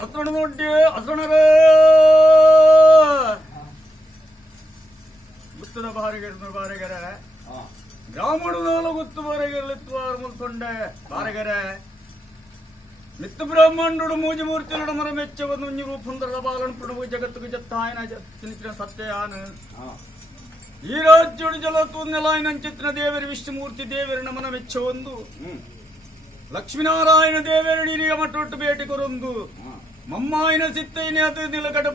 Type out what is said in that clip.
ಹಸಣ ನೋಡಿ ಹಸಣರೇ ಗುತ್ತದ ಬಾರಿಗೆರೆ ಬ್ರಾಹ್ಮಣನಾಲ ಗುತ್ತು ಬಾರಿಗೆರಳಿತ್ವಾರ ಮುಲ್ಸೊಂಡೆ ಬಾರಿಗೆರೆ ನಿತ್ಯ ಬ್ರಹ್ಮಾಂಡುಡು ಮೂಜಿ ಮೂರ್ತಿಲಡ ಮರ ಮೆಚ್ಚ ಒಂದು ರೂಪುಂದರದ ಬಾಲನ್ ಪ್ರಣವು ಜಗತ್ತಿಗೆ ಜತ್ತಾಯನ ಚಿತ್ರ ಸತ್ಯಾನ ಈ ರಾಜ್ಯಡು ಜಲತು ನೆಲಾಯನ ಚಿತ್ರ ದೇವರ ವಿಷ್ಣುಮೂರ್ತಿ ದೇವರ ನಮನ ಮೆಚ್ಚ ಒಂದು ಲಕ್ಷ್ಮೀನಾರಾಯಣ ದೇವರ ನೀರಿಗೆ ಮಟ್ಟೊಟ್ಟು ಭೇಟಿ ಕೊರೊಂದು ಮಮ್ಮಾಯನ ಸಿತ್ತೈನೆ ಅದು ನಿಲಕಡ